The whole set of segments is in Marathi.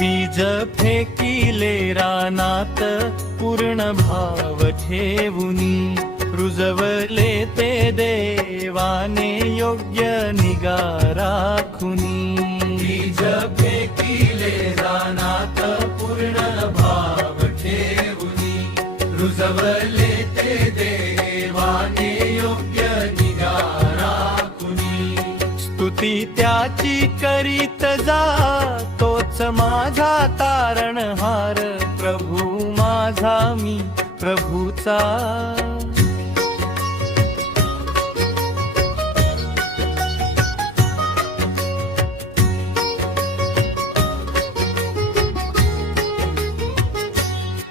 बीज फेकिले रानात पूर्ण भाव ठेवुनी, रुजवले ते देवाने योग्य निगा राखुनी. बीज फेकिले रानात पूर्ण भाव ठेवुनी, रुजवले ते देवाने योग्य निगा राखुनी. स्तुती त्याची करीत जा, तोच माझा तारणहार, प्रभू माझा मी प्रभूचा.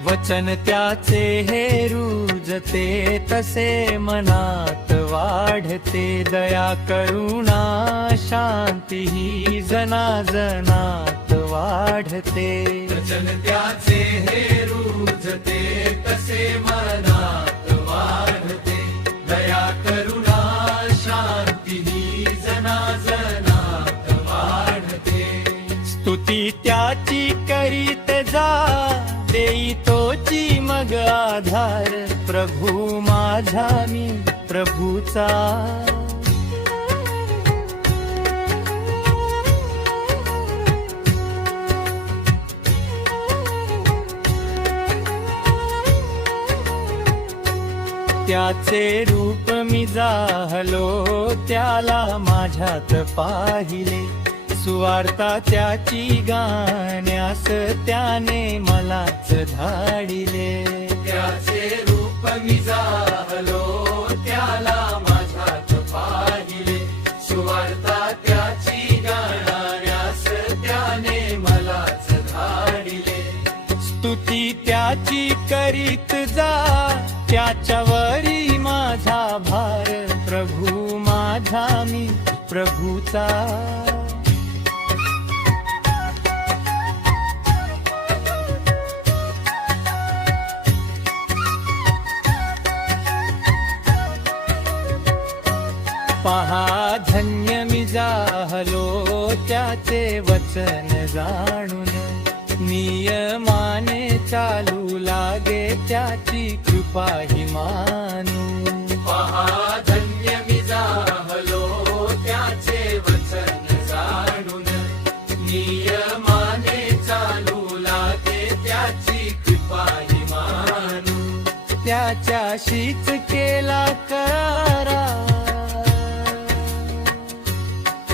वचन त्याचे हे रुजते, तसे मनात वाढते. दया करुणा शांती ही जनाजनात वाढते. वचन त्याचे हे रुजते, तसे मनात वाढते. दया करुणा शांती ही जनाजनात वाढते. स्तुती त्याची करीत जा, देई तोची मग आधार, प्रभू माझा मी प्रभूचा. त्याचे रूप मी जाहलो, त्याला माझ्यात पाहिले. सुवार्ता त्याची गाण्यास त्याने मलाच धाडिले. त्याचे रूप मी जाहलो, त्याला माझ्यात पाहिले. सुवार्ता त्याची गाण्यास त्याने मलाच धाडिले. स्तुती त्याची करीत जा, त्याच्यावरी माझा भार, प्रभू माझा मी प्रभूचा. पहा धन्य मी जाहलो, त्याचे वचन जाणून. नियमाने चालू लागे, त्याची कृपा ही मानू. पहा धन्य मी जाहलो, त्याचे वचन जाणून. नियमाने चालू लागे, त्याची कृपा ही मानू. त्याच्याशीच केला करारा,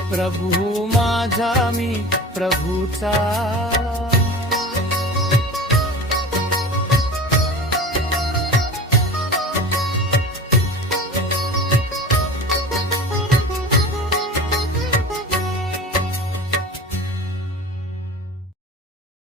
प्रभू माझा मी प्रभूचा.